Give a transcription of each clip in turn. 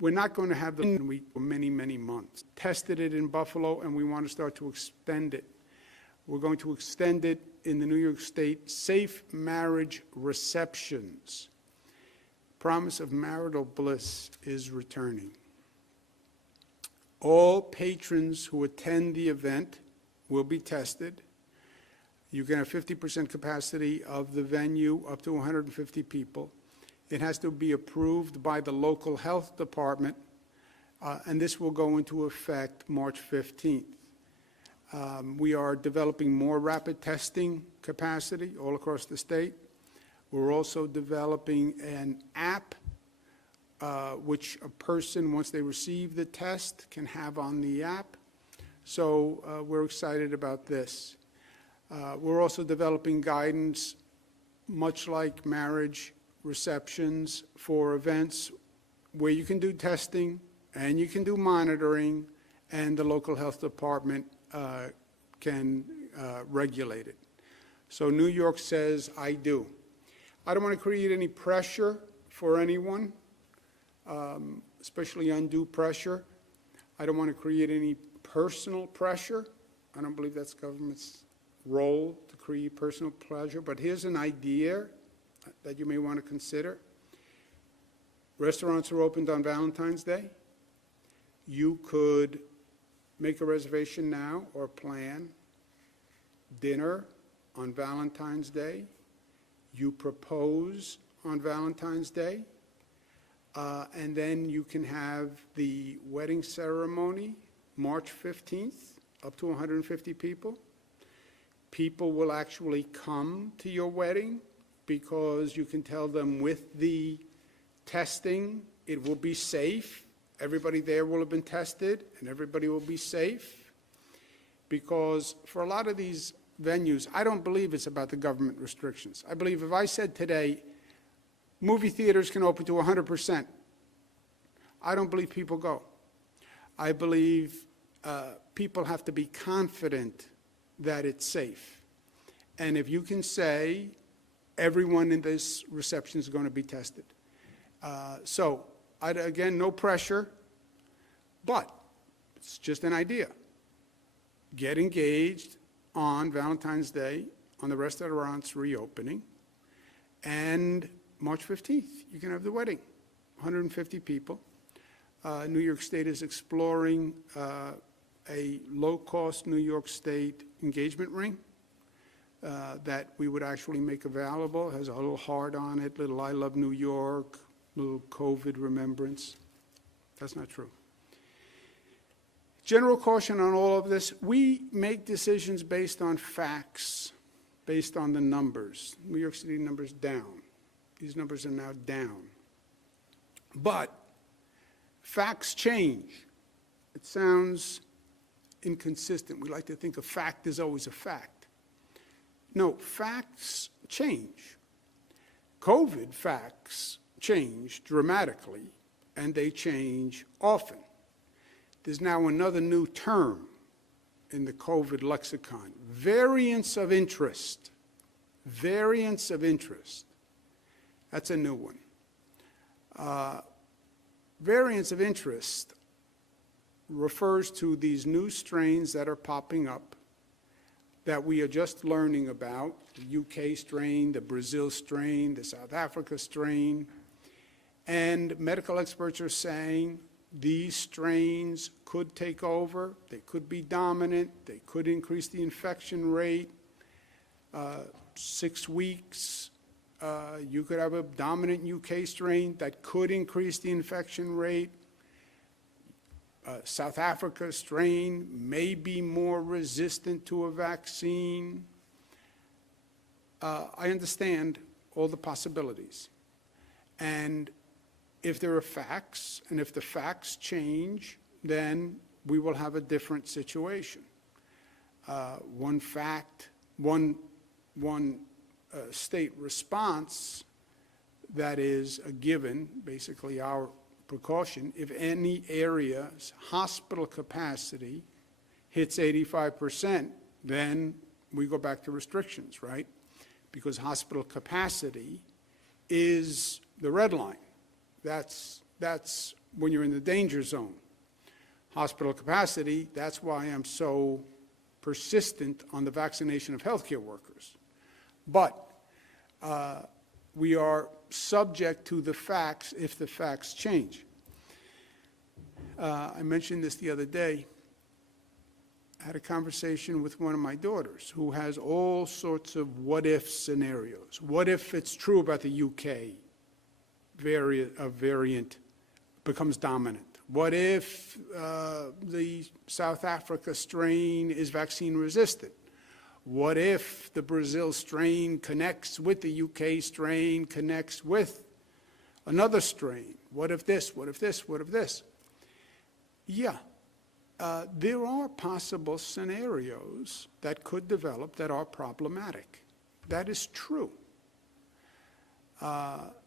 we're not going to have the week for many, many months. Tested it in Buffalo, and we want to start to extend it. We're going to extend it in the New York State safe marriage receptions. Promise of marital bliss is returning. All patrons who attend the event will be tested. You can have 50% capacity of the venue, up to 150 people. It has to be approved by the local health department, and this will go into effect March 15th. We are developing more rapid testing capacity all across the state. We're also developing an app which a person, once they receive the test, can have on the app. So we're excited about this. We're also developing guidance, much like marriage receptions, for events where you can do testing and you can do monitoring, and the local health department can regulate it. So New York says, I do. I don't want to create any pressure for anyone, especially undue pressure. I don't want to create any personal pressure. I don't believe that's government's role to create personal pleasure, but here's an idea that you may want to consider. Restaurants are opened on Valentine's Day. You could make a reservation now or plan dinner on Valentine's Day. You propose on Valentine's Day, and then you can have the wedding ceremony March 15th, up to 150 people. People will actually come to your wedding because you can tell them with the testing it will be safe. Everybody there will have been tested and everybody will be safe. Because for a lot of these venues, I don't believe it's about the government restrictions. I believe if I said today, movie theaters can open to 100%, I don't believe people go. I believe people have to be confident that it's safe. And if you can say everyone in this reception is going to be tested. Again, no pressure, but it's just an idea. Get engaged on Valentine's Day on the restaurants reopening, and March 15th, you can have the wedding, 150 people. New York State is exploring a low-cost New York State engagement ring that we would actually make available. It has a little heart on it, little I love New York, little COVID remembrance. That's not true. General caution on all of this. We make decisions based on facts, based on the numbers. New York City numbers down. These numbers are now down. But facts change. It sounds inconsistent. We like to think a fact is always a fact. No, facts change. COVID facts change dramatically, and they change often. There's now another new term in the COVID lexicon, variance of interest. Variance of interest. That's a new one. Variance of interest refers to these new strains that are popping up that we are just learning about, the UK strain, the Brazil strain, the South Africa strain, and medical experts are saying these strains could take over, they could be dominant, they could increase the infection rate. 6 weeks, you could have a dominant UK strain that could increase the infection rate. South Africa strain may be more resistant to a vaccine. I understand all the possibilities. And if there are facts, and if the facts change, then we will have a different situation. One state response that is a given, basically our precaution, if any area's hospital capacity hits 85%, then we go back to restrictions, right? Because hospital capacity is the red line. That's when you're in the danger zone. Hospital capacity, that's why I'm so persistent on the vaccination of healthcare workers. But we are subject to the facts if the facts change. I mentioned this the other day. I had a conversation with one of my daughters who has all sorts of what-if scenarios. What if it's true about the UK variant becomes dominant? What if the South Africa strain is vaccine resistant? What if the Brazil strain connects with the UK strain, connects with another strain? What if this, what if this, what if this? Yeah, there are possible scenarios that could develop that are problematic. That is true.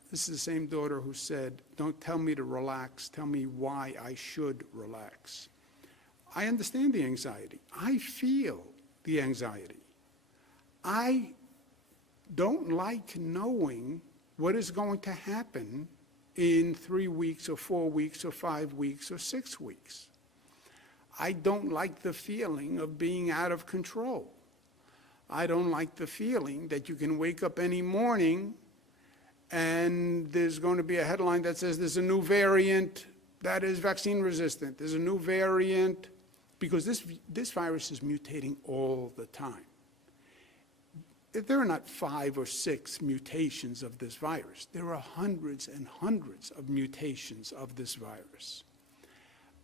This is the same daughter who said, don't tell me to relax, tell me why I should relax. I understand the anxiety. I feel the anxiety. I don't like knowing what is going to happen in 3 weeks or 4 weeks or 5 weeks or 6 weeks. I don't like the feeling of being out of control. I don't like the feeling that you can wake up any morning and there's going to be a headline that says there's a new variant that is vaccine resistant. There's a new variant, because this virus is mutating all the time. There are not 5 or 6 mutations of this virus. There are hundreds and hundreds of mutations of this virus.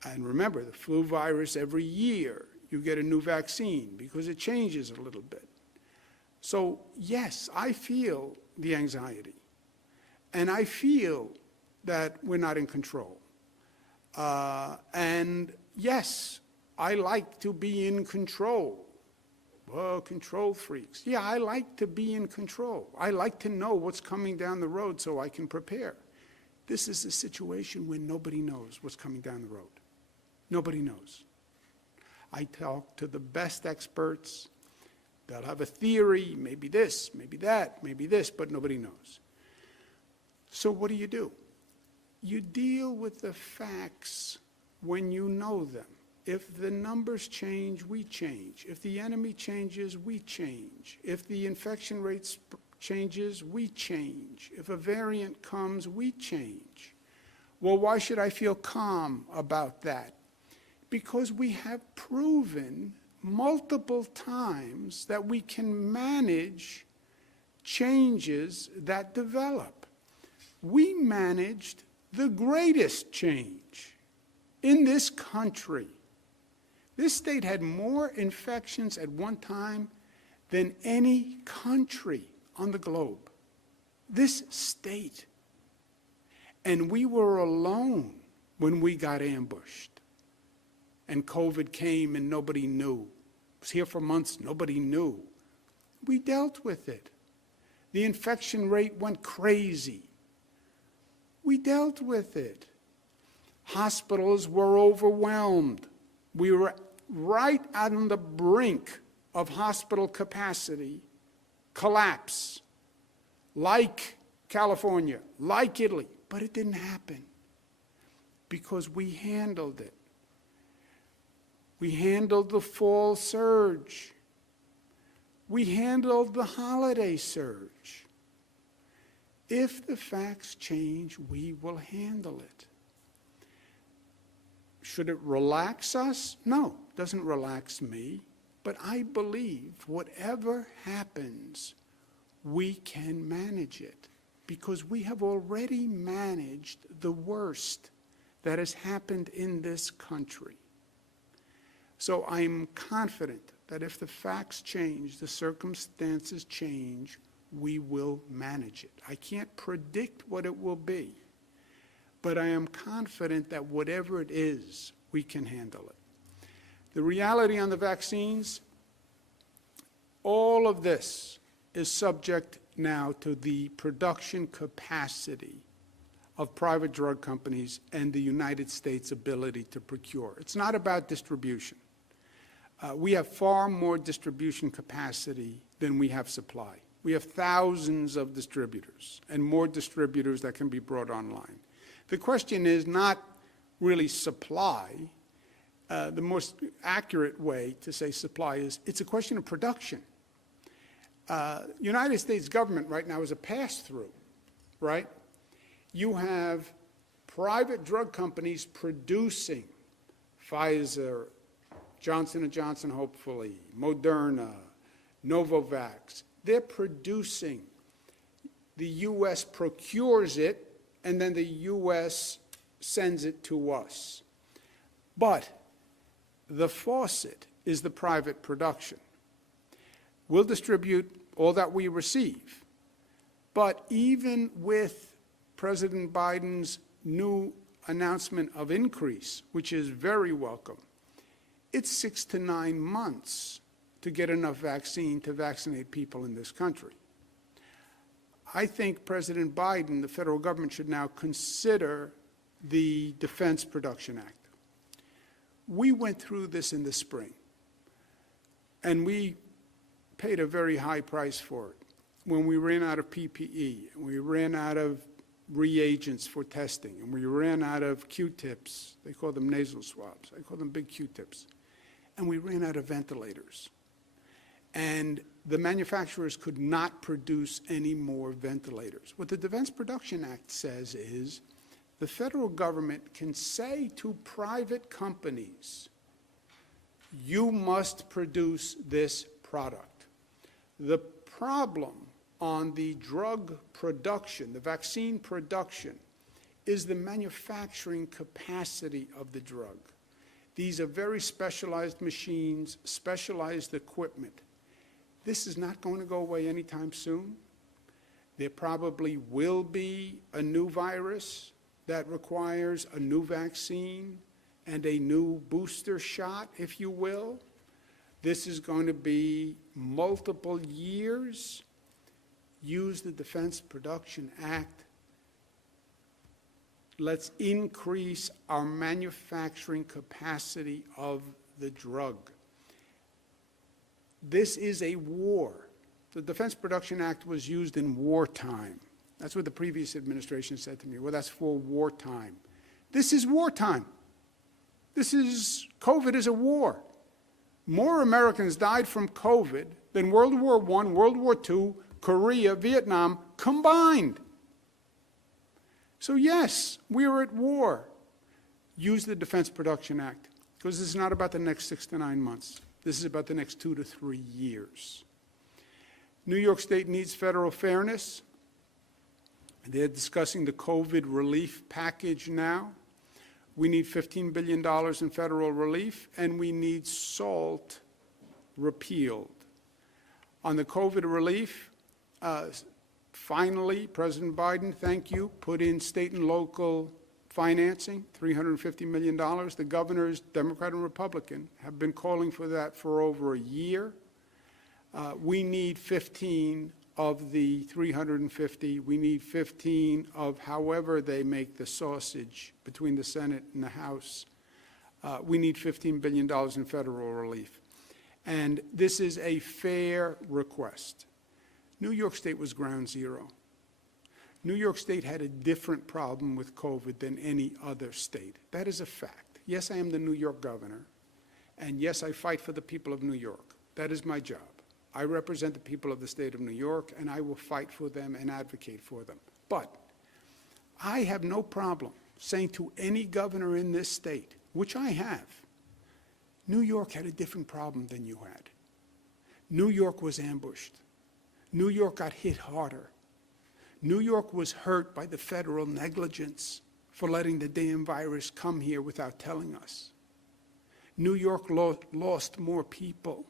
And remember, the flu virus, every year you get a new vaccine because it changes a little bit. So yes, I feel the anxiety. And I feel that we're not in control. And yes, I like to be in control. Well, control freaks. Yeah, I like to be in control. I like to know what's coming down the road so I can prepare. This is a situation where nobody knows what's coming down the road. Nobody knows. I talk to the best experts. They'll have a theory, maybe this, maybe that, maybe this, but nobody knows. So what do? You deal with the facts when you know them. If the numbers change, we change. If the enemy changes, we change. If the infection rate changes, we change. If a variant comes, we change. Well, why should I feel calm about that? Because we have proven multiple times that we can manage changes that develop. We managed the greatest change in this country. This state had more infections at one time than any country on the globe. This state. And we were alone when we got ambushed. And COVID came and nobody knew. It was here for months, nobody knew. We dealt with it. The infection rate went crazy. We dealt with it. Hospitals were overwhelmed. We were right on the brink of hospital capacity collapse, like California, like Italy, but it didn't happen because we handled it. We handled the fall surge. We handled the holiday surge. If the facts change, we will handle it. Should it relax us? No, it doesn't relax me. But I believe whatever happens, we can manage it because we have already managed the worst that has happened in this country. So I'm confident that if the facts change, the circumstances change, we will manage it. I can't predict what it will be, but I am confident that whatever it is, we can handle it. The reality on the vaccines, all of this is subject now to the production capacity of private drug companies and the United States' ability to procure. It's not about distribution. We have far more distribution capacity than we have supply. We have thousands of distributors and more distributors that can be brought online. The question is not really supply. The most accurate way to say supply is it's a question of production. United States government right now is a pass-through, right? You have private drug companies producing Pfizer, Johnson & Johnson, hopefully, Moderna, Novavax. They're producing. The U.S. procures it, and then the U.S. sends it to us. But the faucet is the private production. We'll distribute all that we receive. But even with President Biden's new announcement of increase, which is very welcome, it's 6 to 9 months to get enough vaccine to vaccinate people in this country. I think President Biden, the federal government, should now consider the Defense Production Act. We went through this in the spring, and we paid a very high price for it. When we ran out of PPE, and we ran out of reagents for testing, and we ran out of Q-tips, they call them nasal swabs, I call them big Q-tips, and we ran out of ventilators. And the manufacturers could not produce any more ventilators. What the Defense Production Act says is the federal government can say to private companies, you must produce this product. The problem on the drug production, the vaccine production, is the manufacturing capacity of the drug. These are very specialized machines, specialized equipment. This is not going to go away anytime soon. There probably will be a new virus that requires a new vaccine and a new booster shot, if you will. This is going to be multiple years. Use the Defense Production Act. Let's increase our manufacturing capacity of the drug. This is a war. The Defense Production Act was used in wartime. That's what the previous administration said to me. Well, that's for wartime. This is wartime. COVID is a war. More Americans died from COVID than World War I, World War II, Korea, Vietnam combined. So yes, we are at war. Use the Defense Production Act, because this is not about the next 6 to 9 months. This is about the next 2 to 3 years. New York State needs federal fairness. They're discussing the COVID relief package now. We need $15 billion in federal relief, and we need SALT repealed. On the COVID relief, finally, President Biden, thank you, put in state and local financing, $350 million. The governors, Democrat and Republican, have been calling for that for over a year. We need 15 of the 350. We need 15 of however they make the sausage between the Senate and the House. We need $15 billion in federal relief. And this is a fair request. New York State was ground zero. New York State had a different problem with COVID than any other state. That is a fact. Yes, I am the New York governor, and yes, I fight for the people of New York. That is my job. I represent the people of the state of New York, and I will fight for them and advocate for them. But I have no problem saying to any governor in this state, which I have, New York had a different problem than you had. New York was ambushed. New York got hit harder. New York was hurt by the federal negligence for letting the damn virus come here without telling us. New York lost more people.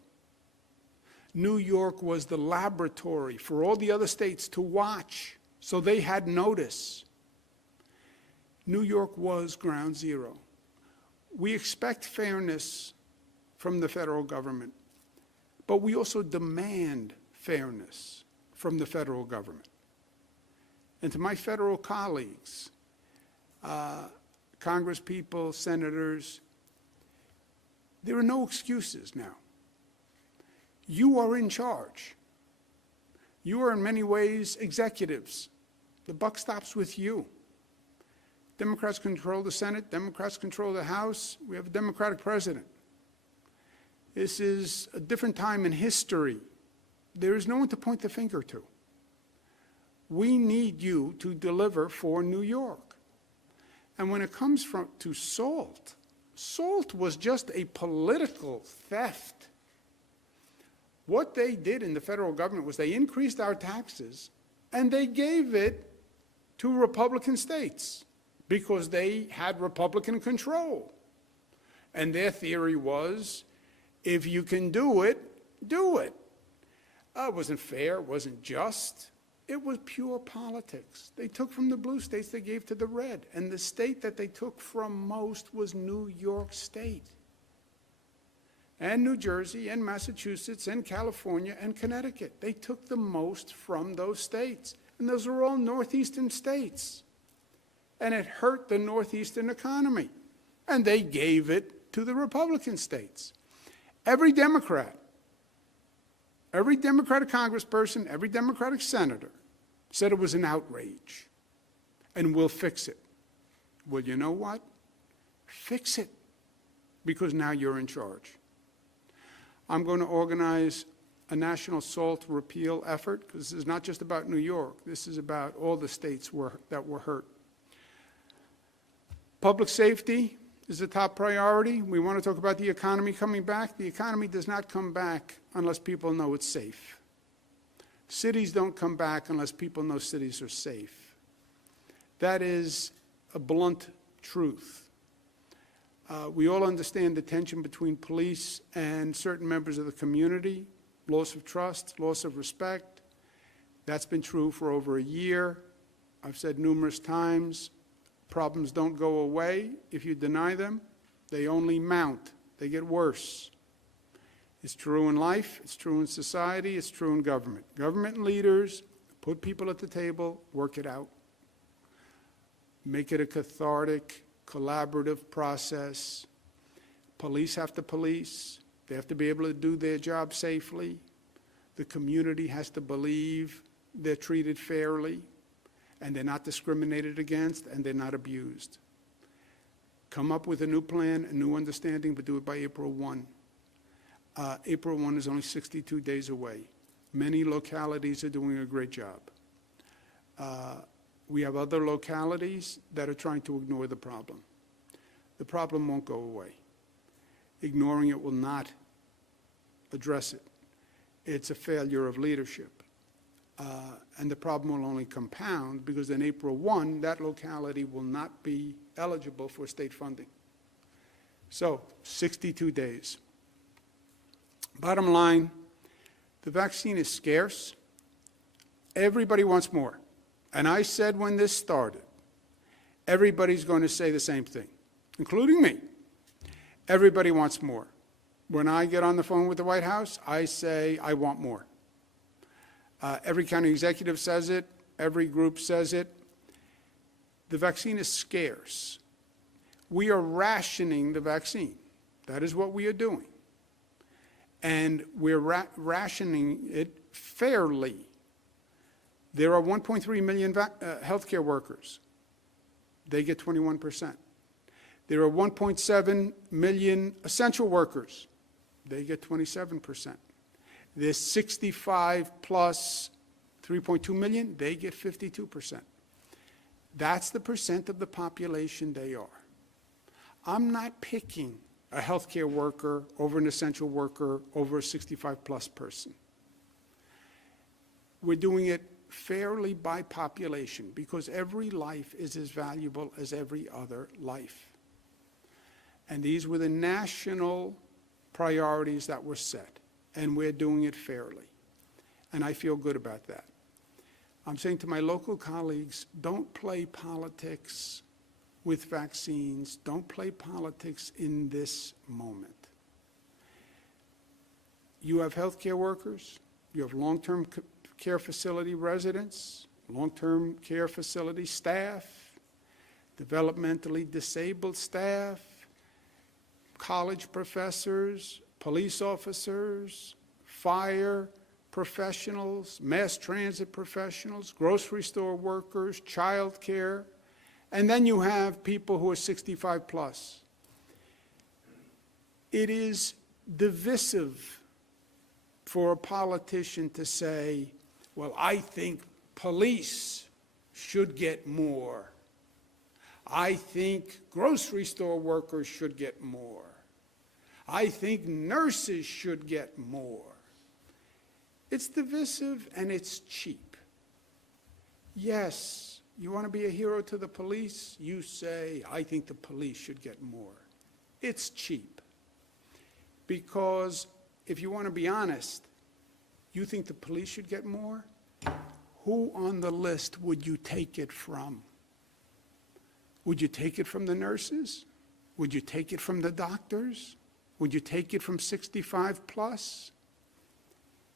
New York was the laboratory for all the other states to watch, so they had notice. New York was ground zero. We expect fairness from the federal government, but we also demand fairness from the federal government. And to my federal colleagues, congresspeople, senators, there are no excuses now. You are in charge. You are in many ways executives. The buck stops with you. Democrats control the Senate, Democrats control the House, we have a Democratic president. This is a different time in history. There is no one to point the finger to. We need you to deliver for New York. And when it comes to SALT, SALT was just a political theft. What they did in the federal government was they increased our taxes and they gave it to Republican states because they had Republican control. And their theory was, if you can do it, do it. It wasn't fair, it wasn't just. It was pure politics. They took from the blue states, they gave to the red. And the state that they took from most was New York State. And New Jersey, and Massachusetts, and California, and Connecticut. They took the most from those states. And those are all northeastern states. And it hurt the northeastern economy. And they gave it to the Republican states. Every Democratic congressperson, every Democratic senator said it was an outrage, and we'll fix it. Well, you know what? Fix it, because now you're in charge. I'm going to organize a national SALT repeal effort, because this is not just about New York. This is about all the states that were hurt. Public safety is a top priority. We want to talk about the economy coming back. The economy does not come back unless people know it's safe. Cities don't come back unless people know cities are safe. That is a blunt truth. We all understand the tension between police and certain members of the community, loss of trust, loss of respect. That's been true for over a year. I've said numerous times, problems don't go away if you deny them. They only mount. They get worse. It's true in life, it's true in society, it's true in government. Government leaders put people at the table, work it out. Make it a cathartic, collaborative process. Police have to police. They have to be able to do their job safely. The community has to believe they're treated fairly, and they're not discriminated against, and they're not abused. Come up with a new plan, a new understanding, but do it by April 1. April 1 is only 62 days away. Many localities are doing a great job. We have other localities that are trying to ignore the problem. The problem won't go away. Ignoring it will not address it. It's a failure of leadership. And the problem will only compound because on April 1, that locality will not be eligible for state funding. So, 62 days. Bottom line, the vaccine is scarce. Everybody wants more. And I said when this started, everybody's going to say the same thing, including me. Everybody wants more. When I get on the phone with the White House, I say, I want more. Every county executive says it. Every group says it. The vaccine is scarce. We are rationing the vaccine. That is what we are doing. And we're rationing it fairly. There are 1.3 million healthcare workers. They get 21%. There are 1.7 million essential workers. They get 27%. There's 65 plus 3.2 million. They get 52%. That's the percent of the population they are. I'm not picking a healthcare worker over an essential worker over a 65 plus person. We're doing it fairly by population because every life is as valuable as every other life. And these were the national priorities that were set, and we're doing it fairly. And I feel good about that. I'm saying to my local colleagues, don't play politics with vaccines. Don't play politics in this moment. You have healthcare workers, you have long-term care facility residents, long-term care facility staff, developmentally disabled staff, college professors, police officers, fire professionals, mass transit professionals, grocery store workers, child care, And then you have people who are 65 plus. It is divisive for a politician to say, well, I think police should get more. I think grocery store workers should get more. I think nurses should get more. It's divisive and it's cheap. Yes, you want to be a hero to the police? You say, I think the police should get more. It's cheap. Because if you want to be honest, you think the police should get more? Who on the list would you take it from? Would you take it from the nurses? Would you take it from the doctors? Would you take it from 65 plus?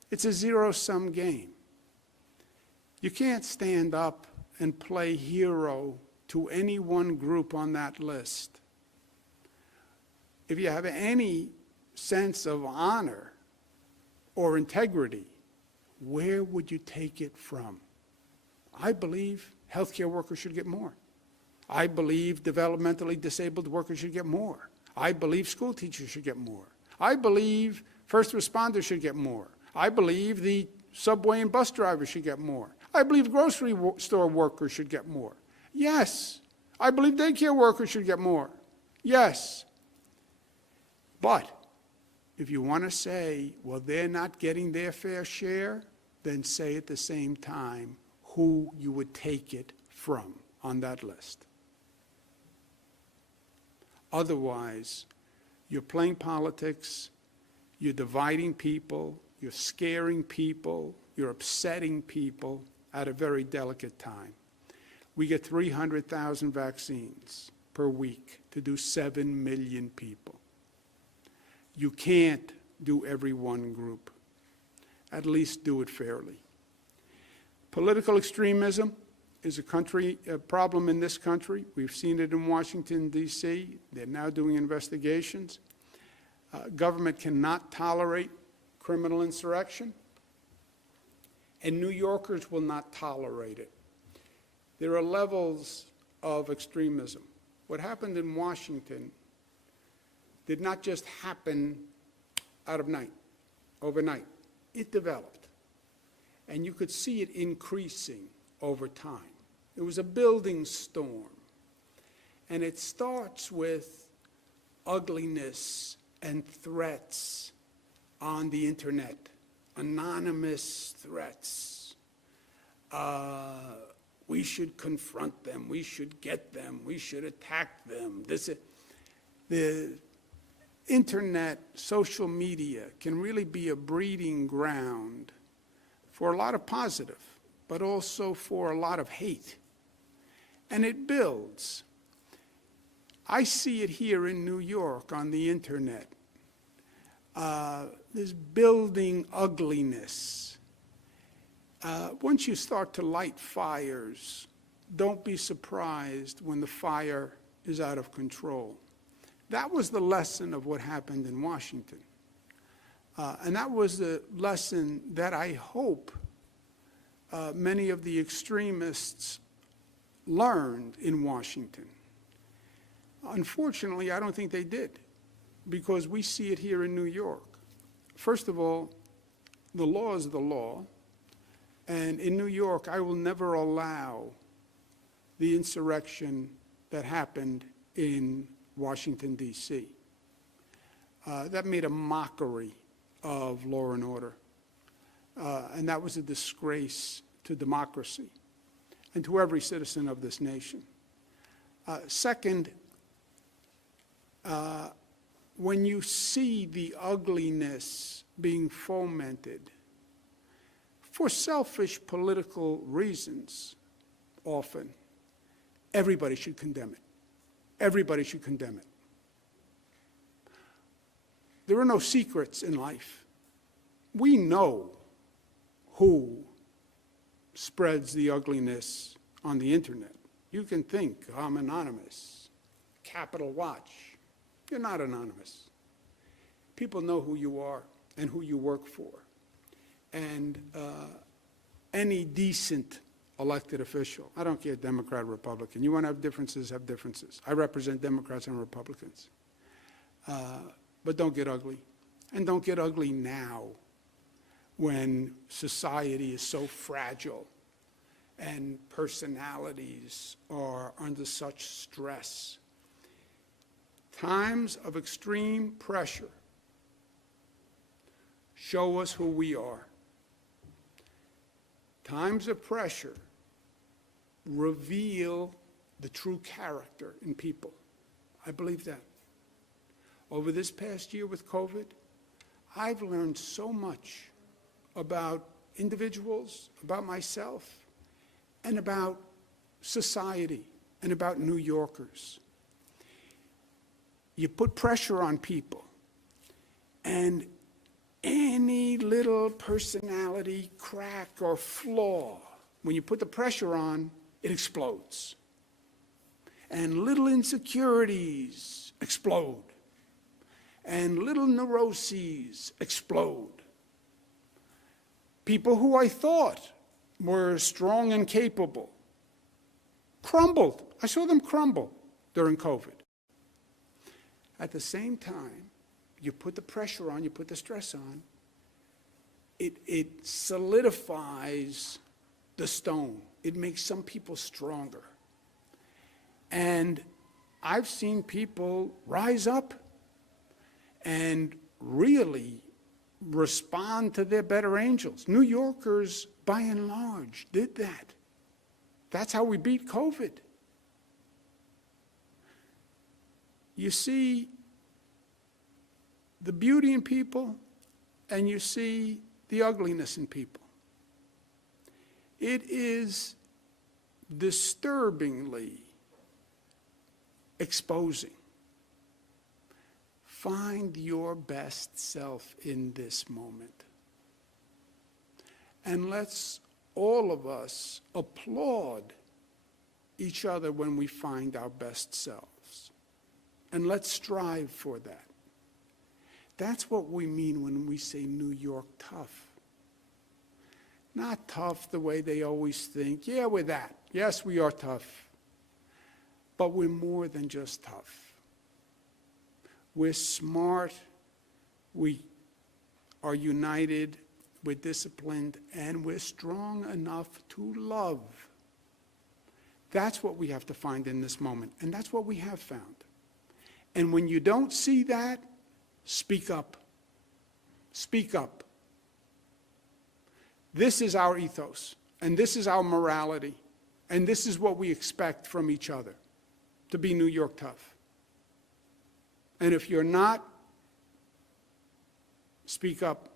It's a zero-sum game. You can't stand up and play hero to any one group on that list. If you have any sense of honor or integrity, where would you take it from? I believe healthcare workers should get more. I believe developmentally disabled workers should get more. I believe school teachers should get more. I believe first responders should get more. I believe the subway and bus drivers should get more. I believe grocery store workers should get more. Yes. I believe daycare workers should get more. Yes. But if you want to say, well, they're not getting their fair share, then say at the same time who you would take it from on that list. Otherwise, you're playing politics, you're dividing people, you're scaring people, you're upsetting people at a very delicate time. We get 300,000 vaccines per week to do 7 million people. You can't do every one group. At least do it fairly. Political extremism is a problem in this country. We've seen it in Washington, D.C. They're now doing investigations. Government cannot tolerate criminal insurrection, and New Yorkers will not tolerate it. There are levels of extremism. What happened in Washington did not just happen overnight. It developed, and you could see it increasing over time. It was a building storm, and it starts with ugliness and threats on the internet, anonymous threats. We should confront them, we should get them, we should attack them. The internet, social media can really be a breeding ground for a lot of positive, but also for a lot of hate. And it builds. I see it here in New York on the internet. This building ugliness. Once you start to light fires, don't be surprised when the fire is out of control. That was the lesson of what happened in Washington. And that was the lesson that I hope many of the extremists learned in Washington. Unfortunately, I don't think they did, because we see it here in New York. First of all, the law is the law, and in New York, I will never allow the insurrection that happened in Washington, D.C. That made a mockery of law and order, and that was a disgrace to democracy and to every citizen of this nation. Second, when you see the ugliness being fomented for selfish political reasons, often, everybody should condemn it. Everybody should condemn it. There are no secrets in life. We know who spreads the ugliness on the internet. You can think, I'm anonymous, Capital Watch. You're not anonymous. People know who you are and who you work for. And any decent elected official. I don't care, Democrat or Republican. You want to have differences, have differences. I represent Democrats and Republicans. But don't get ugly. And don't get ugly now when society is so fragile and personalities are under such stress. Times of extreme pressure show us who we are. Times of pressure reveal the true character in people. I believe that. Over this past year with COVID, I've learned so much about individuals, about myself, and about society, and about New Yorkers. You put pressure on people, and any little personality crack or flaw, when you put the pressure on, it explodes. And little insecurities explode. And little neuroses explode. People who I thought were strong and capable crumbled. I saw them crumble during COVID. At the same time, you put the pressure on, you put the stress on, it solidifies the stone. It makes some people stronger. And I've seen people rise up and really respond to their better angels. New Yorkers, by and large, did that. That's how we beat COVID. You see the beauty in people, and you see the ugliness in people. It is disturbingly exposing. Find your best self in this moment. And let's all of us applaud each other when we find our best selves. And let's strive for that. That's what we mean when we say New York tough. Not tough the way they always think. Yeah, we're that. Yes, we are tough. But we're more than just tough. We're smart, we are united, we're disciplined, and we're strong enough to love. That's what we have to find in this moment, and that's what we have found. And when you don't see that, speak up. Speak up. This is our ethos, and this is our morality, and this is what we expect from each other, to be New York tough. And if you're not, speak up.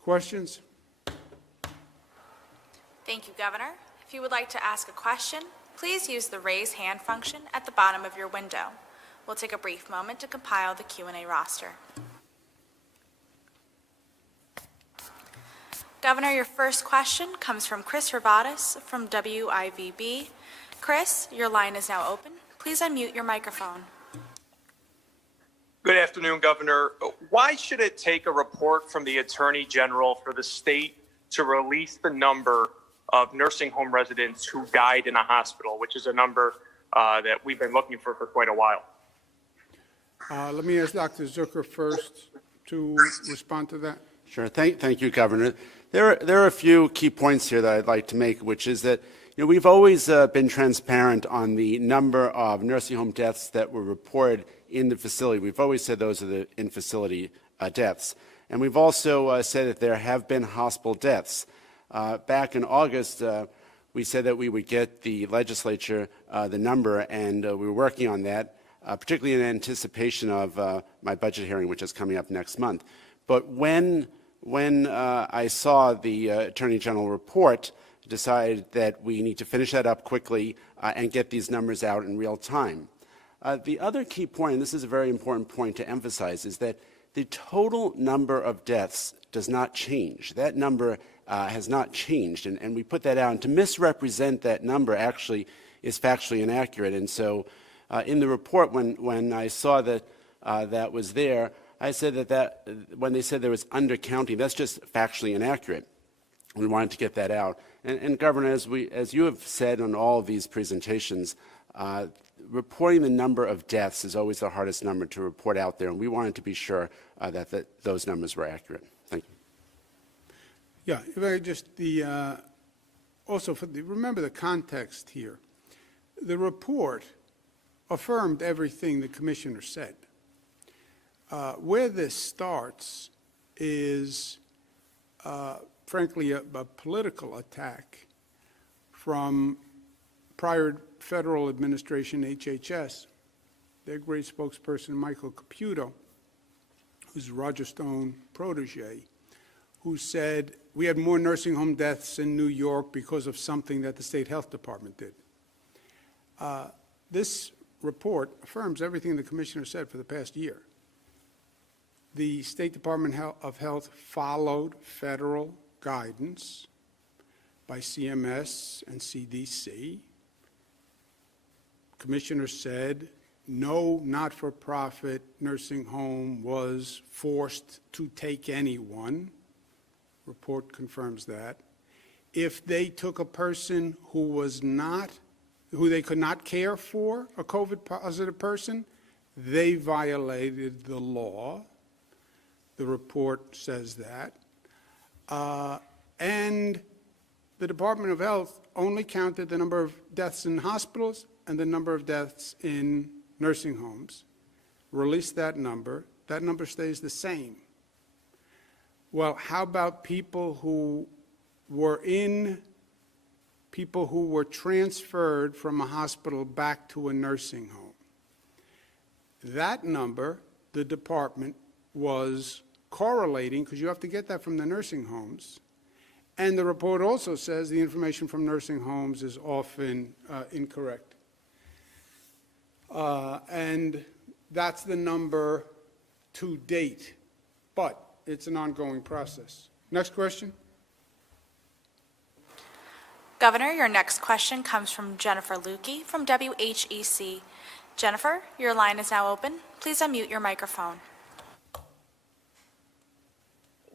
Questions? Thank you, Governor. If you would like to ask a question, please use the raise hand function at the bottom of your window. We'll take a brief moment to compile the Q&A roster. Governor, your first question comes from Chris Hervadas from WIVB. Chris, your line is now open. Please unmute your microphone. Good afternoon, Governor. Why should it take a report from the Attorney General for the state to release the number of nursing home residents who died in a hospital, which is a number that we've been looking for quite a while? Let me ask Dr. Zucker first to respond to that. Sure. Thank you, Governor. There are a few key points here that I'd like to make, which is that we've always been transparent on the number of nursing home deaths that were reported in the facility. We've always said those are the in-facility deaths. And we've also said that there have been hospital deaths. Back in August, we said that we would get the legislature the number, and we were working on that, particularly in anticipation of my budget hearing, which is coming up next month. But when I saw the Attorney General report, decided that we need to finish that up quickly and get these numbers out in real time. The other key point, and this is a very important point to emphasize, is that the total number of deaths does not change. That number has not changed, and we put that out. And to misrepresent that number actually is factually inaccurate. And so in the report, when I saw that that was there, I said that when they said there was undercounting, that's just factually inaccurate. We wanted to get that out. And Governor, as you have said on all of these presentations, reporting the number of deaths is always the hardest number to report out there, and we wanted to be sure that those numbers were accurate. Thank you. Yeah, if I just also remember the context here. The report affirmed everything the commissioner said. Where this starts is, frankly, a political attack from prior federal administration, HHS, their great spokesperson, Michael Caputo, who's Roger Stone protege, who said we had more nursing home deaths in New York because of something that the state health department did. This report affirms everything the commissioner said for the past year. The State Department of Health followed federal guidance by CMS and CDC. Commissioner said no not-for-profit nursing home was forced to take anyone. Report confirms that. If they took a person who they could not care for, a COVID-positive person, they violated the law. The report says that. And the Department of Health only counted the number of deaths in hospitals and the number of deaths in nursing homes. Released that number stays the same. Well, how about people who were transferred from a hospital back to a nursing home? That number, the department was correlating, because you have to get that from the nursing homes. And the report also says the information from nursing homes is often incorrect. And that's the number to date, but it's an ongoing process. Next question. Governor, your next question comes from Jennifer Lukey from WHEC. Jennifer, your line is now open. Please unmute your microphone.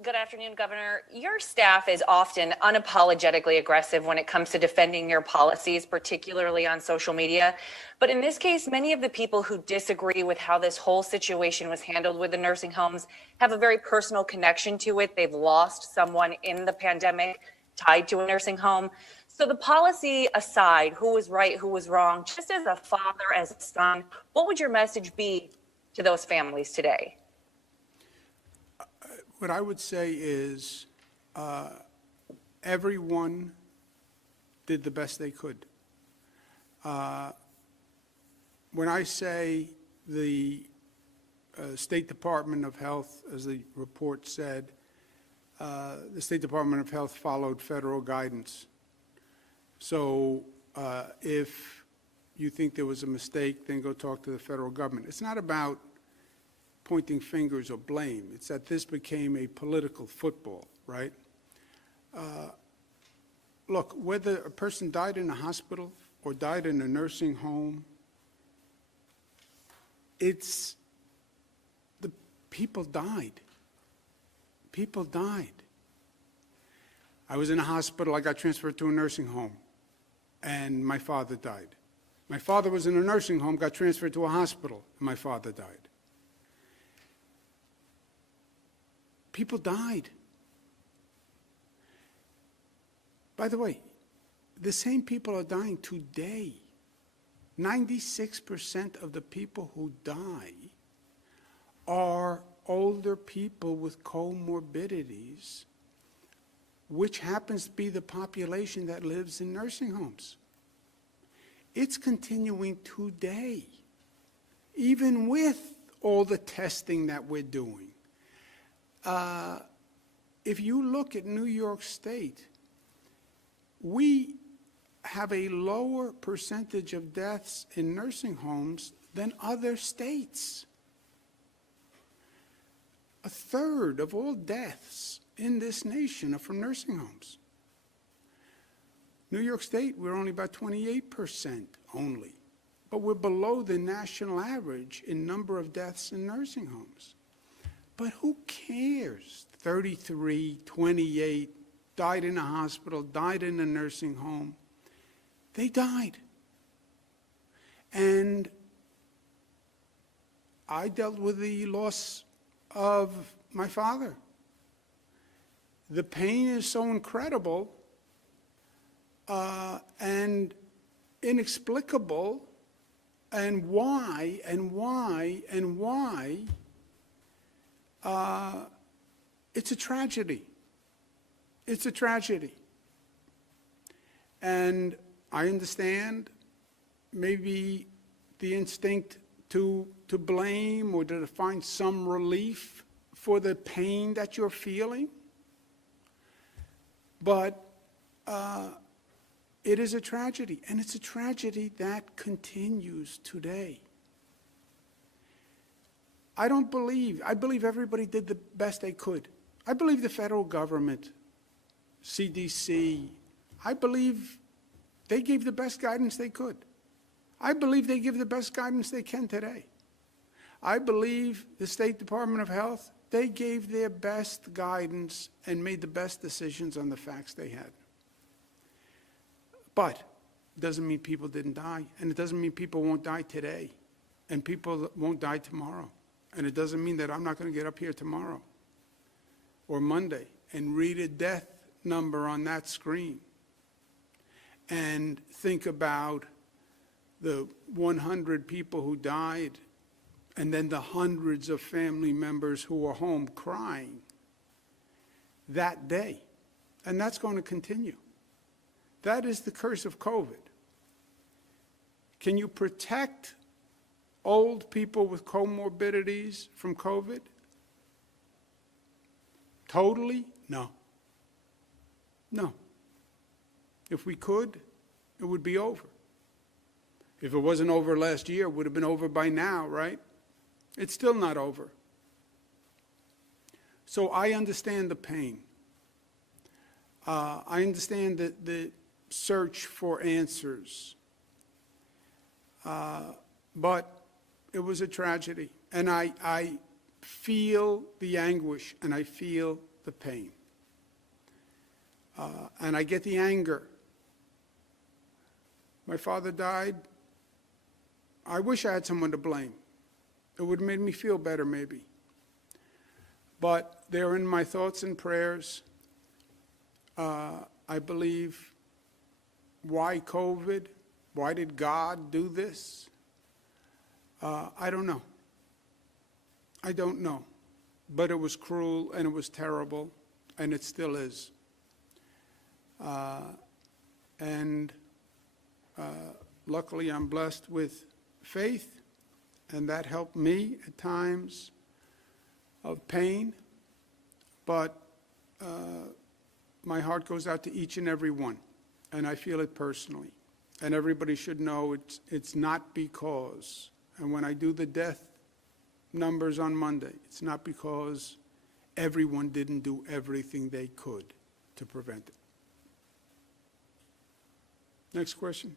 Good afternoon, Governor. Your staff is often unapologetically aggressive when it comes to defending your policies, particularly on social media. But in this case, many of the people who disagree with how this whole situation was handled with the nursing homes have a very personal connection to it. They've lost someone in the pandemic tied to a nursing home. So the policy aside, who was right, who was wrong, just as a father, as a son, what would your message be to those families today? What I would say is everyone did the best they could. When I say the State Department of Health, as the report said, the State Department of Health followed federal guidance. So if you think there was a mistake, then go talk to the federal government. It's not about pointing fingers or blame. It's that this became a political football, right? Look, whether a person died in a hospital or died in a nursing home, it's the people died. People died. I was in a hospital, I got transferred to a nursing home, and my father died. My father was in a nursing home, got transferred to a hospital, and my father died. People died. By the way, the same people are dying today. 96% of the people who die are older people with comorbidities, which happens to be the population that lives in nursing homes. It's continuing today, even with all the testing that we're doing. If you look at New York State, we have a lower percentage of deaths in nursing homes than other states. A third of all deaths in this nation are from nursing homes. New York State, we're only about 28% only, but we're below the national average in number of deaths in nursing homes. But who cares? 33, 28, died in a hospital, died in a nursing home. They died. And I dealt with the loss of my father. The pain is so incredible and inexplicable, and why, it's a tragedy. It's a tragedy. And I understand maybe the instinct to blame or to find some relief for the pain that you're feeling. But it is a tragedy, and it's a tragedy that continues today. I believe everybody did the best they could. I believe the federal government, CDC, I believe they gave the best guidance they could. I believe they give the best guidance they can today. I believe the State Department of Health, they gave their best guidance and made the best decisions on the facts they had. But it doesn't mean people didn't die, and it doesn't mean people won't die today, and people won't die tomorrow. And it doesn't mean that I'm not going to get up here tomorrow or Monday and read a death number on that screen and think about the 100 people who died and then the hundreds of family members who were home crying that day. And that's going to continue. That is the curse of COVID. Can you protect old people with comorbidities from COVID? Totally? No. No. If we could, it would be over. If it wasn't over last year, it would have been over by now, right? It's still not over. So I understand the pain. I understand the search for answers. But it was a tragedy. And I feel the anguish and I feel the pain. And I get the anger. My father died. I wish I had someone to blame. It would have made me feel better, maybe. But they're in my thoughts and prayers. I believe, why COVID? Why did God do this? I don't know. I don't know. But it was cruel and it was terrible, and it still is. Luckily, I'm blessed with faith, and that helped me at times of pain. But my heart goes out to each and every one, and I feel it personally. And everybody should know it's not because, and when I do the death numbers on Monday, it's not because everyone didn't do everything they could to prevent it. Next question.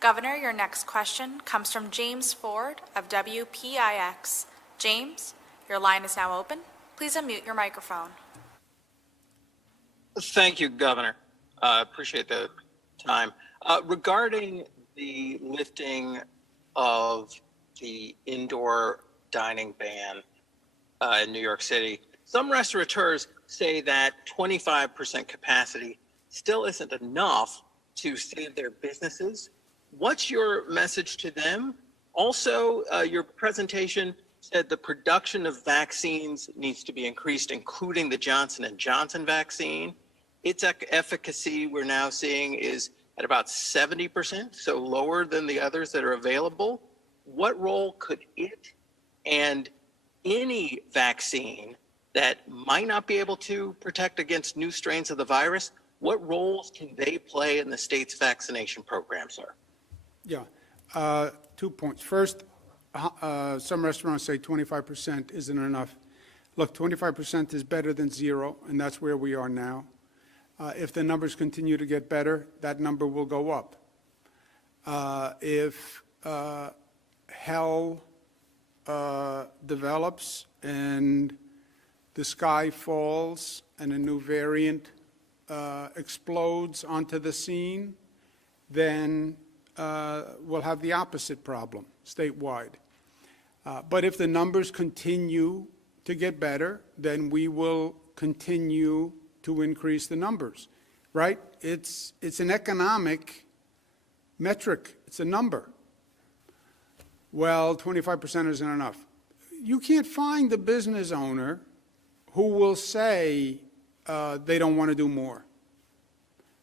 Governor, your next question comes from James Ford of WPIX. James, your line is now open. Please unmute your microphone. Thank you, Governor. Appreciate the time. Regarding the lifting of the indoor dining ban in New York City, some restaurateurs say that 25% capacity still isn't enough to save their businesses. What's your message to them? Also, your presentation said the production of vaccines needs to be increased, including the Johnson & Johnson vaccine. Its efficacy we're now seeing is at about 70%, so lower than the others that are available. What role could it and any vaccine that might not be able to protect against new strains of the virus, what roles can they play in the state's vaccination program, sir? Yeah, 2 points. First, some restaurants say 25% isn't enough. Look, 25% is better than zero, and that's where we are now. If the numbers continue to get better, that number will go up. If hell develops and the sky falls and a new variant explodes onto the scene, then we'll have the opposite problem statewide. But if the numbers continue to get better, then we will continue to increase the numbers, right? It's an economic metric. It's a number. Well, 25% isn't enough. You can't find the business owner who will say they don't want to do more.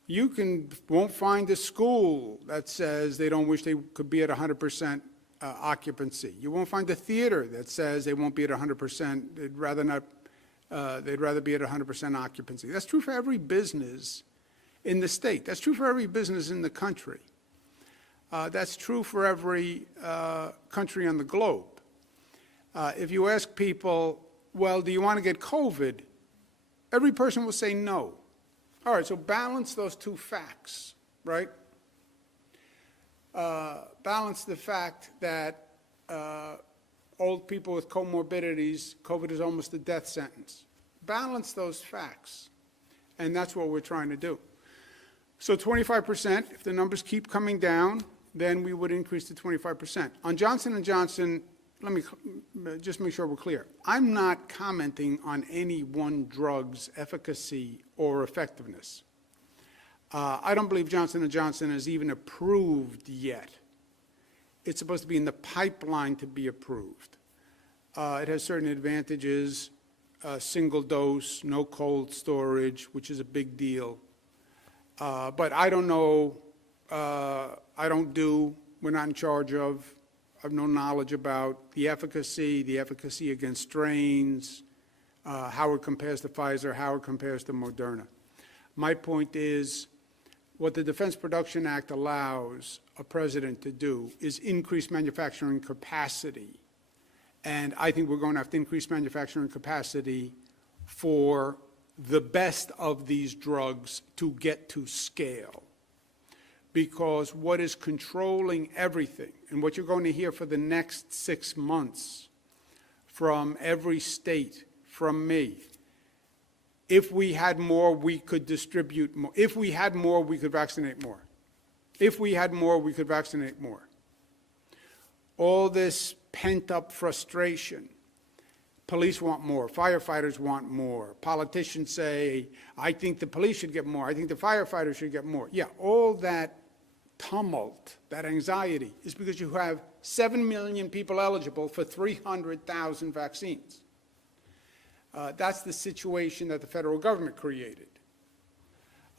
You won't find a school that says they don't wish they could be at 100% occupancy. You won't find a theater that says they won't be at 100%. They'd rather not. They'd rather be at 100% occupancy. That's true for every business in the state. That's true for every business in the country. That's true for every country on the globe. If you ask people, well, do you want to get COVID? Every person will say no. All right, so balance those two facts, right? Balance the fact that old people with comorbidities, COVID is almost a death sentence. Balance those facts, and that's what we're trying to do. So 25%, if the numbers keep coming down, then we would increase to 25%. On Johnson & Johnson, let me just make sure we're clear. I'm not commenting on any one drug's efficacy or effectiveness. I don't believe Johnson & Johnson is even approved yet. It's supposed to be in the pipeline to be approved. It has certain advantages, single dose, no cold storage, which is a big deal. But I don't know, we're not in charge of, I have no knowledge about the efficacy against strains, how it compares to Pfizer, how it compares to Moderna. My point is, what the Defense Production Act allows a president to do is increase manufacturing capacity. And I think we're going to have to increase manufacturing capacity for the best of these drugs to get to scale. Because what is controlling everything, and what you're going to hear for the next 6 months from every state, from me, if we had more, we could distribute more. If we had more, we could vaccinate more. If we had more, we could vaccinate more. All this pent-up frustration. Police want more. Firefighters want more. Politicians say, I think the police should get more. I think the firefighters should get more. Yeah, all that tumult, that anxiety, is because you have 7 million people eligible for 300,000 vaccines. That's the situation that the federal government created.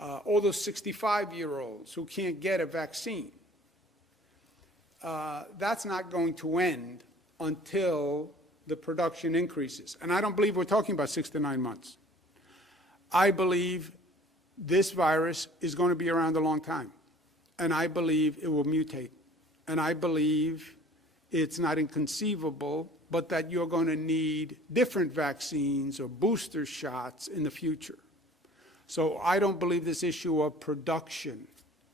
All those 65-year-olds who can't get a vaccine, that's not going to end until the production increases. And I don't believe we're talking about 6 to 9 months. I believe this virus is going to be around a long time. And I believe it will mutate. And I believe it's not inconceivable, but that you're going to need different vaccines or booster shots in the future. So I don't believe this issue of production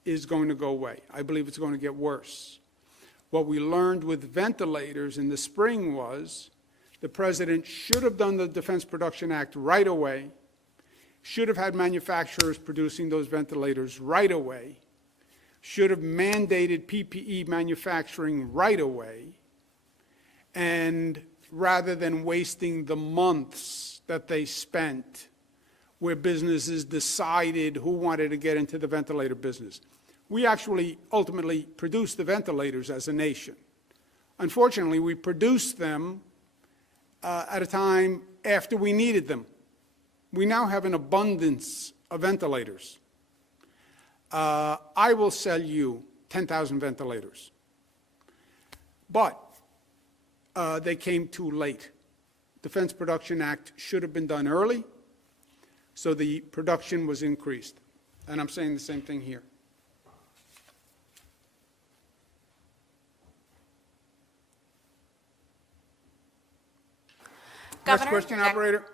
is going to go away. I believe it's going to get worse. What we learned with ventilators in the spring was the president should have done the Defense Production Act right away, should have had manufacturers producing those ventilators right away, should have mandated PPE manufacturing right away, and rather than wasting the months that they spent where businesses decided who wanted to get into the ventilator business. We actually ultimately produced the ventilators as a nation. Unfortunately, we produced them at a time after we needed them. We now have an abundance of ventilators. I will sell you 10,000 ventilators. But they came too late. Defense Production Act should have been done early, so the production was increased. And I'm saying the same thing here. Next question, operator.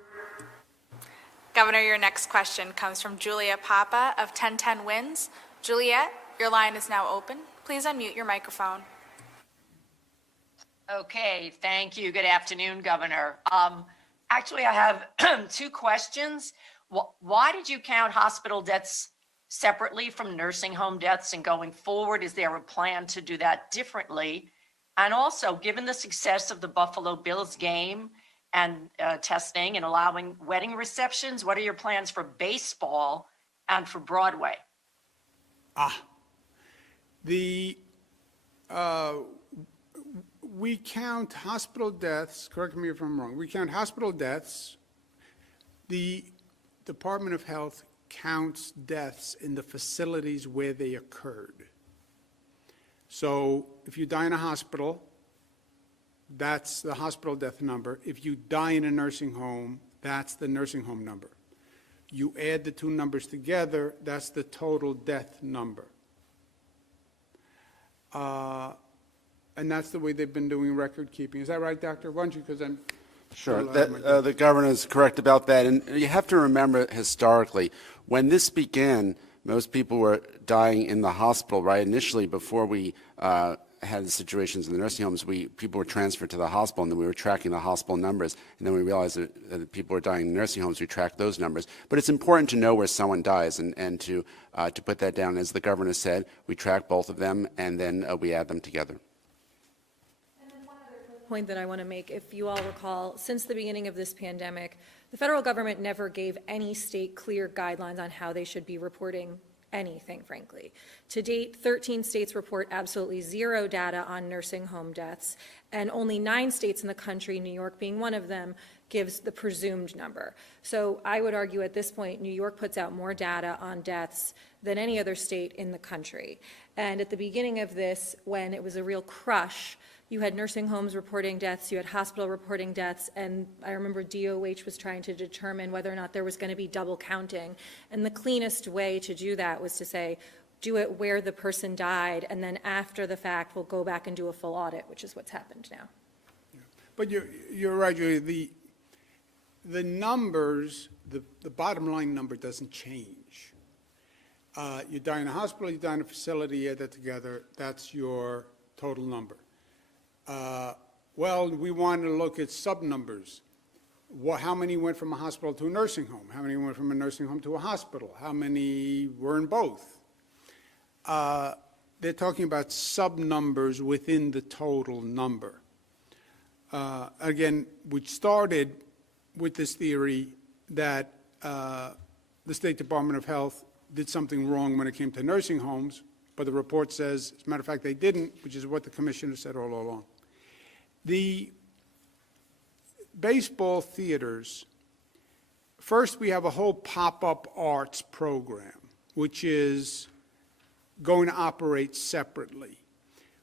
Governor, your next question comes from Juliet Papa of 1010 Wins. Juliet, your line is now open. Please unmute your microphone. Okay, thank you. Good afternoon, Governor. Actually, I have two questions. Why did you count hospital deaths separately from nursing home deaths? And going forward, is there a plan to do that differently? And also, given the success of the Buffalo Bills game and testing and allowing wedding receptions, what are your plans for baseball and for Broadway? We count hospital deaths, correct me if I'm wrong, we count hospital deaths. The Department of Health counts deaths in the facilities where they occurred. So if you die in a hospital, that's the hospital death number. If you die in a nursing home, that's the nursing home number. You add the two numbers together, that's the total death number. And that's the way they've been doing record keeping. Is that right, Doctor? Why don't you, because I'm... Sure. The governor is correct about that. And you have to remember historically, when this began, most people were dying in the hospital, right? Initially, before we had the situations in the nursing homes, people were transferred to the hospital, and then we were tracking the hospital numbers. And then we realized that people were dying in nursing homes. We tracked those numbers. But it's important to know where someone dies and to put that down. As the governor said, we track both of them, and then we add them together. Point that I want to make, if you all recall, since the beginning of this pandemic, the federal government never gave any state clear guidelines on how they should be reporting anything, frankly. To date, 13 states report absolutely zero data on nursing home deaths, and only 9 states in the country, New York being one of them, gives the presumed number. So I would argue at this point, New York puts out more data on deaths than any other state in the country. And at the beginning of this, when it was a real crush, you had nursing homes reporting deaths, you had hospital reporting deaths, and I remember DOH was trying to determine whether or not there was going to be double counting. And the cleanest way to do that was to say, do it where the person died, and then after the fact, we'll go back and do a full audit, which is what's happened now. But you're right, Julie. The numbers, the bottom line number doesn't change. You die in a hospital, you die in a facility, add that together, that's your total number. Well, we want to look at sub-numbers. How many went from a hospital to a nursing home? How many went from a nursing home to a hospital? How many were in both? They're talking about sub-numbers within the total number. Again, we started with this theory that the State Department of Health did something wrong when it came to nursing homes, but the report says, as a matter of fact, they didn't, which is what the commissioner said all along. The baseball theaters, first we have a whole pop-up arts program, which is going to operate separately,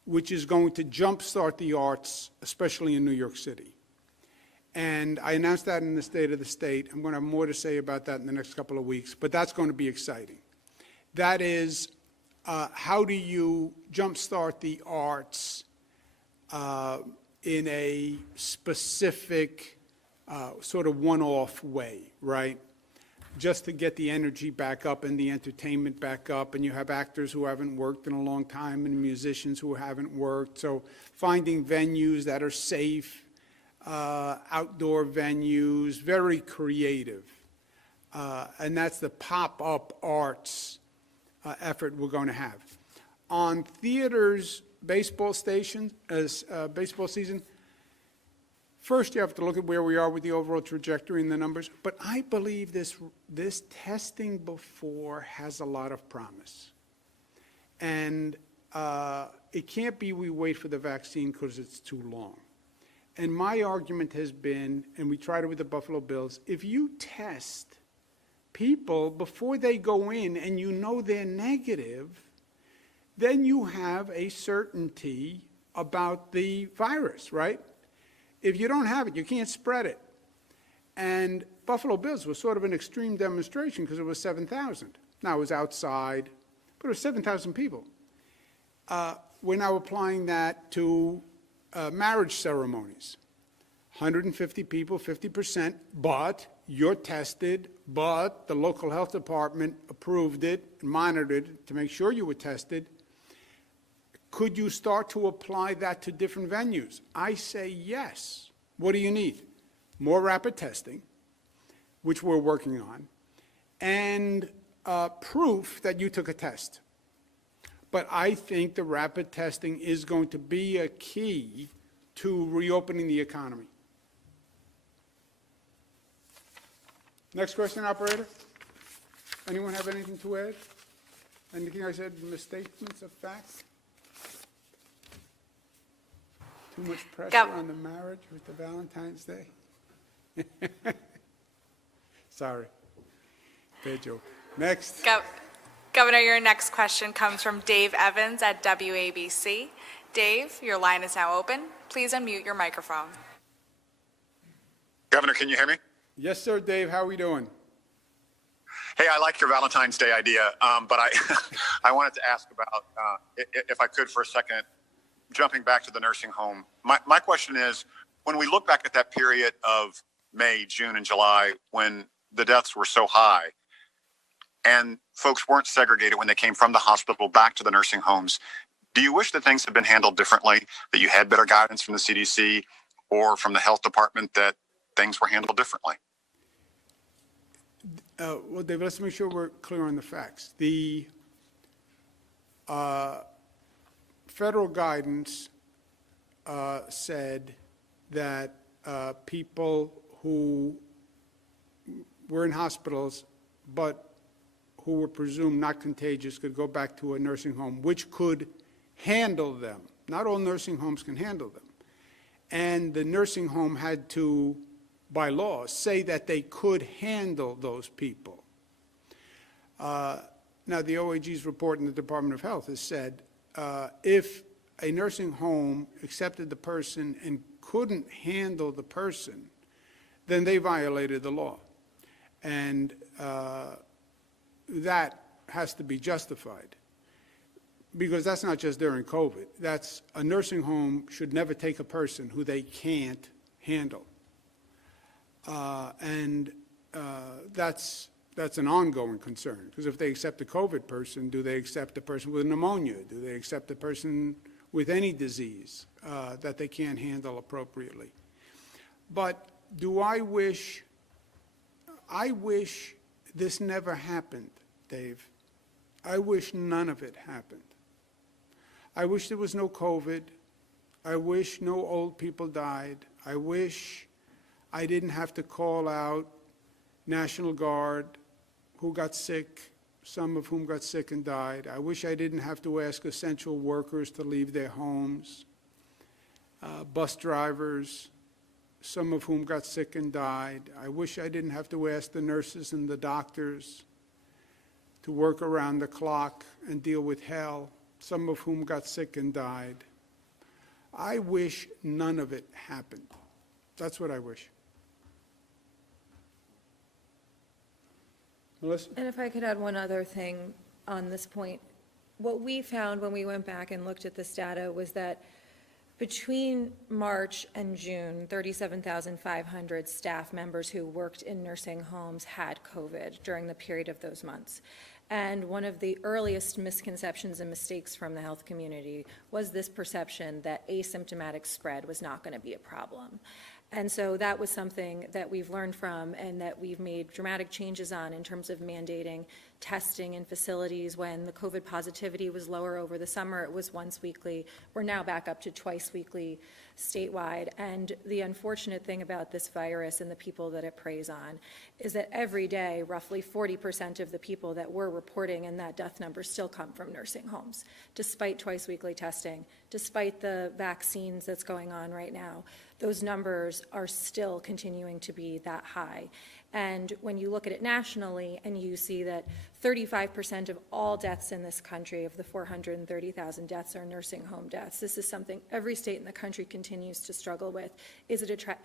which is going to jumpstart the arts, especially in New York City. And I announced that in the State of the State. I'm going to have more to say about that in the next couple of weeks, but that's going to be exciting. That is, how do you jumpstart the arts in a specific sort of one-off way, right? Just to get the energy back up and the entertainment back up, and you have actors who haven't worked in a long time and musicians who haven't worked. So finding venues that are safe, outdoor venues, very creative. And that's the pop-up arts effort we're going to have. On theaters, baseball season, first you have to look at where we are with the overall trajectory and the numbers, but I believe this testing before has a lot of promise. And it can't be we wait for the vaccine because it's too long. And my argument has been, and we tried it with the Buffalo Bills, if you test people before they go in and you know they're negative, then you have a certainty about the virus, right? If you don't have it, you can't spread it. And Buffalo Bills was sort of an extreme demonstration because it was 7,000. Now, it was outside, but it was 7,000 people. We're now applying that to marriage ceremonies. 150 people, 50%, but you're tested, but the local health department approved it, monitored it to make sure you were tested. Could you start to apply that to different venues? I say yes. What do you need? More rapid testing, which we're working on, and proof that you took a test. But I think the rapid testing is going to be a key to reopening the economy. Next question, operator. Anyone have anything to add? Anything I said, misstatements of fact? Too much pressure on the marriage with the Valentine's Day? Sorry. Bad joke. Next. Governor, your next question comes from Dave Evans at WABC. Dave, your line is now open. Please unmute your microphone. Governor, can you hear me? Yes, sir, Dave. How are we doing? Hey, I like your Valentine's Day idea, but I wanted to ask about, if I could for a second, jumping back to the nursing home. My question is, when we look back at that period of May, June, and July, when the deaths were so high, and folks weren't segregated when they came from the hospital back to the nursing homes, do you wish that things had been handled differently, that you had better guidance from the CDC or from the health department that things were handled differently? Well, David, let's make sure we're clear on the facts. The federal guidance said that people who were in hospitals but who were presumed not contagious could go back to a nursing home, which could handle them. Not all nursing homes can handle them. And the nursing home had to, by law, say that they could handle those people. Now, the OAG's report in the Department of Health has said if a nursing home accepted the person and couldn't handle the person, then they violated the law. And that has to be justified, because that's not just during COVID. That's a nursing home should never take a person who they can't handle. And that's an ongoing concern, because if they accept a COVID person, do they accept a person with pneumonia? Do they accept a person with any disease that they can't handle appropriately? But do I wish this never happened, Dave. I wish none of it happened. I wish there was no COVID. I wish no old people died. I wish I didn't have to call out National Guard who got sick, some of whom got sick and died. I wish I didn't have to ask essential workers to leave their homes, bus drivers, some of whom got sick and died. I wish I didn't have to ask the nurses and the doctors to work around the clock and deal with hell, some of whom got sick and died. I wish none of it happened. That's what I wish. Melissa? And if I could add one other thing on this point, what we found when we went back and looked at this data was that between March and June, 37,500 staff members who worked in nursing homes had COVID during the period of those months. And one of the earliest misconceptions and mistakes from the health community was this perception that asymptomatic spread was not going to be a problem. And so that was something that we've learned from and that we've made dramatic changes on in terms of mandating testing in facilities. When the COVID positivity was lower over the summer, it was once weekly. We're now back up to twice weekly statewide. And the unfortunate thing about this virus and the people that it preys on is that every day, roughly 40% of the people that we're reporting in that death number still come from nursing homes, despite twice weekly testing, despite the vaccines that's going on right now. Those numbers are still continuing to be that high. And when you look at it nationally and you see that 35% of all deaths in this country, of the 430,000 deaths, are nursing home deaths, this is something every state in the country continues to struggle with. It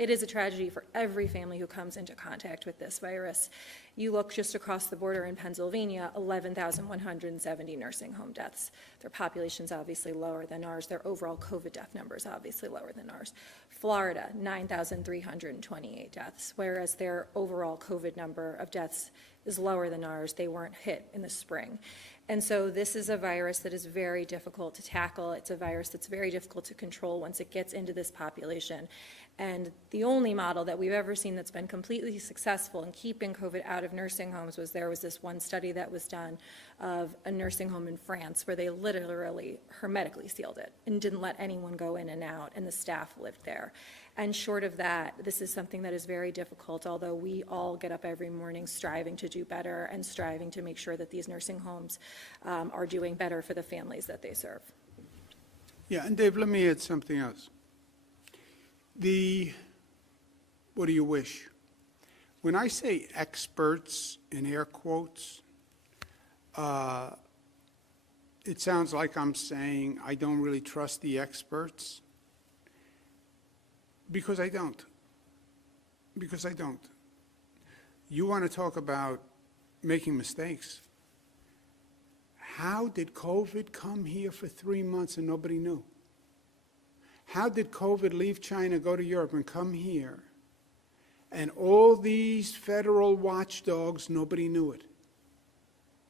is a tragedy for every family who comes into contact with this virus. You look just across the border in Pennsylvania, 11,170 nursing home deaths. Their population's obviously lower than ours. Their overall COVID death number is obviously lower than ours. Florida, 9,328 deaths, whereas their overall COVID number of deaths is lower than ours. They weren't hit in the spring. And so this is a virus that is very difficult to tackle. It's a virus that's very difficult to control once it gets into this population. And the only model that we've ever seen that's been completely successful in keeping COVID out of nursing homes was there was this one study that was done of a nursing home in France where they literally hermetically sealed it and didn't let anyone go in and out, and the staff lived there. And short of that, this is something that is very difficult, although we all get up every morning striving to do better and striving to make sure that these nursing homes are doing better for the families that they serve. Yeah, and Dave, let me add something else. What do you wish? When I say experts, in air quotes, it sounds like I'm saying I don't really trust the experts, because I don't. Because I don't. You want to talk about making mistakes. How did COVID come here for 3 months and nobody knew? How did COVID leave China, go to Europe, and come here? And all these federal watchdogs, nobody knew it.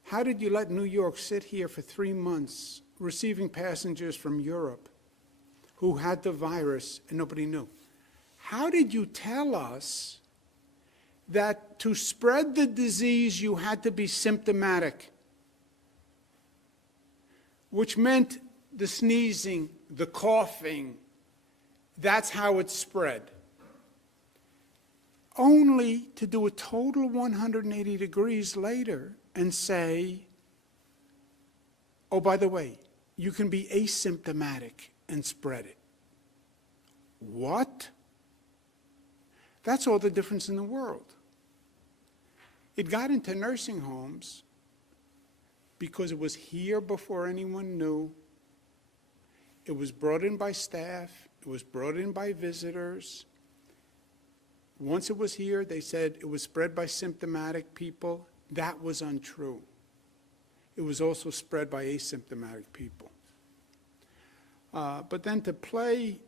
How did you let New York sit here for 3 months, receiving passengers from Europe who had the virus and nobody knew? How did you tell us that to spread the disease you had to be symptomatic, which meant the sneezing, the coughing, that's how it spread? Only to do a total 180 degrees later and say, oh, by the way, you can be asymptomatic and spread it. What? That's all the difference in the world. It got into nursing homes because it was here before anyone knew. It was brought in by staff. It was brought in by visitors. Once it was here, they said it was spread by symptomatic people. That was untrue. It was also spread by asymptomatic people. But then to play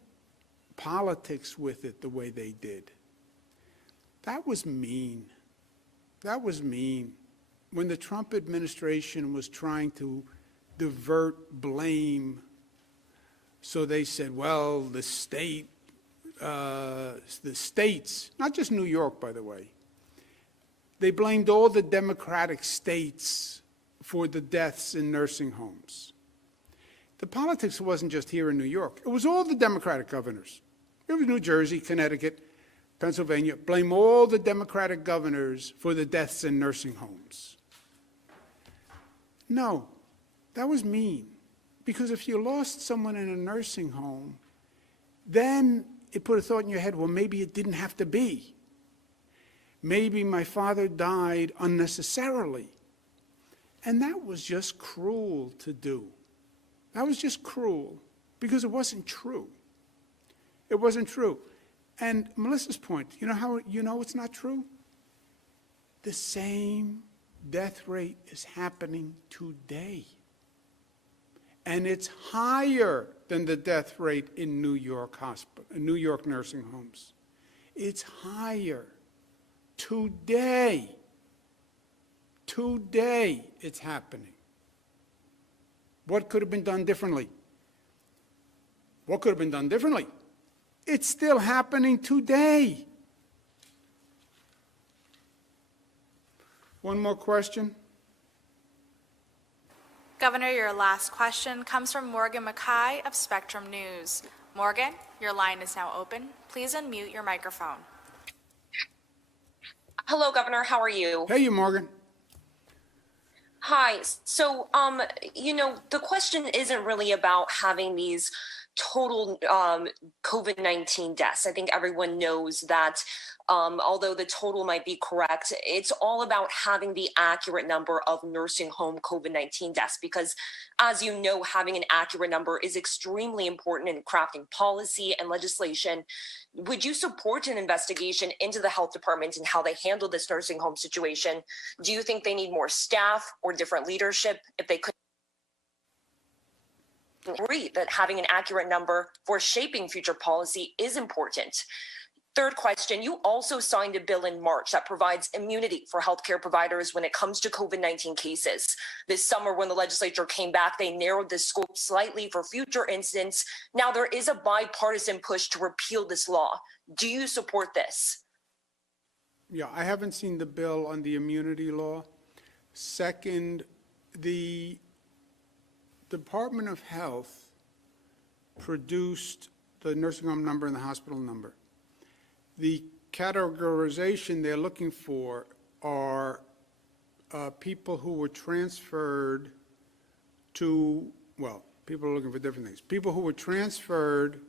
politics with it the way they did, that was mean. That was mean. When the Trump administration was trying to divert blame, so they said, well, the states, not just New York, by the way, they blamed all the Democratic states for the deaths in nursing homes. The politics wasn't just here in New York. It was all the Democratic governors. It was New Jersey, Connecticut, Pennsylvania. Blame all the Democratic governors for the deaths in nursing homes. No, that was mean. Because if you lost someone in a nursing home, then it put a thought in your head, well, maybe it didn't have to be. Maybe my father died unnecessarily. And that was just cruel to do. That was just cruel because it wasn't true. It wasn't true. And Melissa's point, you know how you know it's not true? The same death rate is happening today. And it's higher than the death rate in New York nursing homes. It's higher. Today it's happening. What could have been done differently? What could have been done differently? It's still happening today. One more question. Governor, your last question comes from Morgan Mackay of Spectrum News. Morgan, your line is now open. Please unmute your microphone. Hello, Governor. How are you? Hey, you, Morgan. Hi. So, the question isn't really about having these total COVID-19 deaths. I think everyone knows that although the total might be correct, it's all about having the accurate number of nursing home COVID-19 deaths, because as you know, having an accurate number is extremely important in crafting policy and legislation. Would you support an investigation into the health department and how they handle this nursing home situation? Do you think they need more staff or different leadership? If they could agree that having an accurate number for shaping future policy is important. Third question, you also signed a bill in March that provides immunity for healthcare providers when it comes to COVID-19 cases. This summer, when the legislature came back, they narrowed the scope slightly for future incidents. Now there is a bipartisan push to repeal this law. Do you support this? Yeah, I haven't seen the bill on the immunity law. Second, the Department of Health produced the nursing home number and the hospital number. The categorization they're looking for are people who were transferred to, well, people are looking for different things. People who were transferred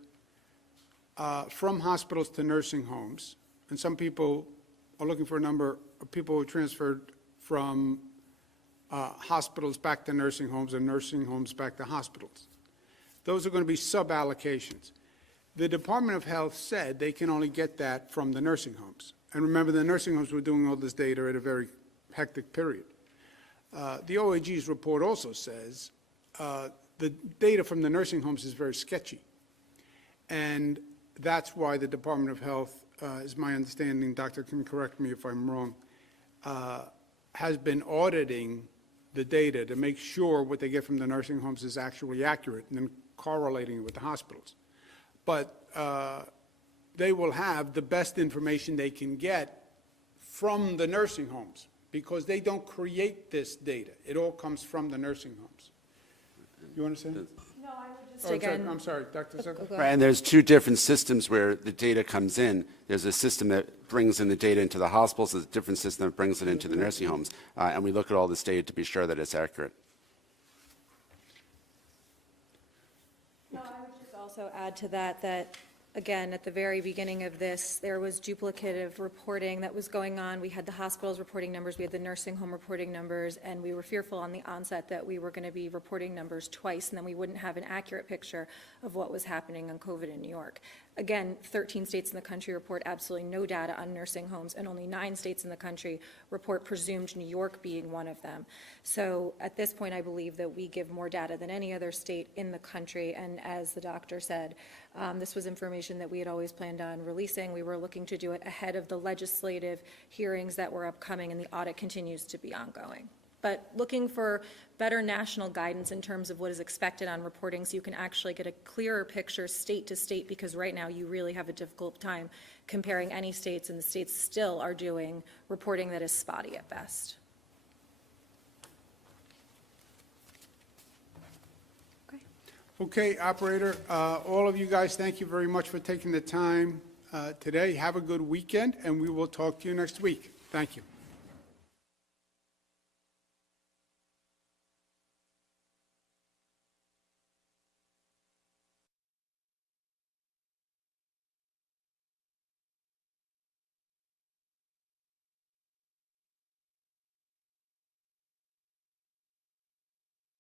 from hospitals to nursing homes, and some people are looking for a number of people who were transferred from hospitals back to nursing homes and nursing homes back to hospitals. Those are going to be sub-allocations. The Department of Health said they can only get that from the nursing homes. And remember, the nursing homes were doing all this data at a very hectic period. The OAG's report also says the data from the nursing homes is very sketchy. And that's why the Department of Health, is my understanding, doctor can correct me if I'm wrong, has been auditing the data to make sure what they get from the nursing homes is actually accurate and then correlating it with the hospitals. But they will have the best information they can get from the nursing homes because they don't create this data. It all comes from the nursing homes. You understand? No, I would just again. I'm sorry, Dr. Zucker. Right, and there's two different systems where the data comes in. There's a system that brings in the data into the hospitals, there's a different system that brings it into the nursing homes, and we look at all this data to be sure that it's accurate. No, I would just also add to that, again, at the very beginning of this, there was duplicative reporting that was going on. We had the hospitals reporting numbers, we had the nursing home reporting numbers, and we were fearful on the onset that we were going to be reporting numbers twice, and then we wouldn't have an accurate picture of what was happening on COVID in New York. Again, 13 states in the country report absolutely no data on nursing homes, and only 9 states in the country report presumed New York being one of them. So at this point, I believe that we give more data than any other state in the country, and as the doctor said, this was information that we had always planned on releasing. We were looking to do it ahead of the legislative hearings that were upcoming, and the audit continues to be ongoing. But looking for better national guidance in terms of what is expected on reporting so you can actually get a clearer picture state to state, because right now you really have a difficult time comparing any states, and the states still are doing reporting that is spotty at best. Okay, operator, all of you guys, thank you very much for taking the time today. Have a good weekend, and we will talk to you next week. Thank you.